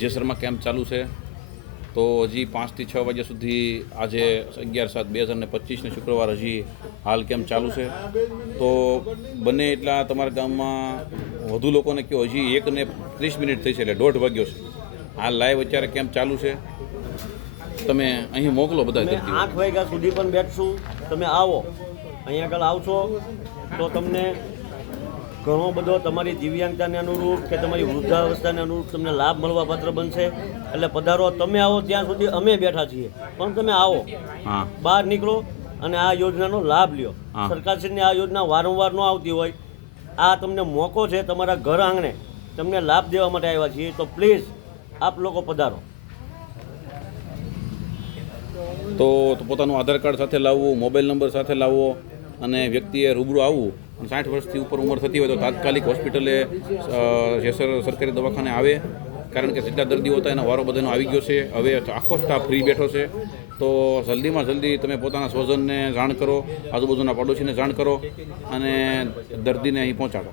જેસરમાં camp ચાલુ છે તો હજી પાંચથી છ વાગ્યા સુધી આજે અગિયાર સાત બે હજાર ને પચીસને શુક્રવાર હજી હાલ કેમ્પ ચાલુ છે. તો બને એટલા તમારા ગામમાં વધુ લોકોને કહો હજી એક ને ત્રીસ મિનિટ થઈ છે એટલે દોઢ વાગ્યો છે. હાલ લાઈવ અત્યારે કેમ્પ ચાલુ છે. તમે અહીં મોકલો બધા આઠ વાગ્યા સુધી પણ બેઠશું. તમે આવો. અહીંયા આગળ આવશો તો તમને ઘણો બધો તમારી દિવ્યાંગતાને અનુરૂપ કે તમારી વૃદ્ધાવસ્થાને અનુરૂપ તમને લાભ મળવા પાત્ર બનશે. એટલે પધારો તમે આવો ત્યાં સુધી અમે બેઠા છીએ. પણ તમે આવો. બહાર નીકળો અને આ યોજનાનો લાભ લ્યો. સરકારશ્રીની આ યોજના વારંવાર ન આવતી હોય. આ તમને મોકો છે તમારા ઘર આંગણે તમને લાભ દેવા માટે આવ્યા છીએ. તો પ્લીઝ આપ લોકો પધારો. તો તો પોતાનું આધાર કાર્ડ સાથે લાવવું મોબાઈલ નંબર સાથે લાવવો અને વ્યક્તિએ રૂબરૂ આવવું સાઠ વર્ષથી ઉપર ઉંમર થતી હોય તો તાત્કાલિક હોસ્પિટલે જેસર સરકારી દવાખાને આવે. કારણ કે જેટલા દર્દીઓ હતા, એનો વારો બધાનો આવી ગયો છે. હવે આખો સ્ટાફ ફ્રી બેઠો છે. તો જલ્દીમાં જલ્દી તમે પોતાના સ્વજનને જાણ કરો, આજુબાજુના પડોશીને જાણ કરો અને દર્દીને અહીં પહોંચાડો.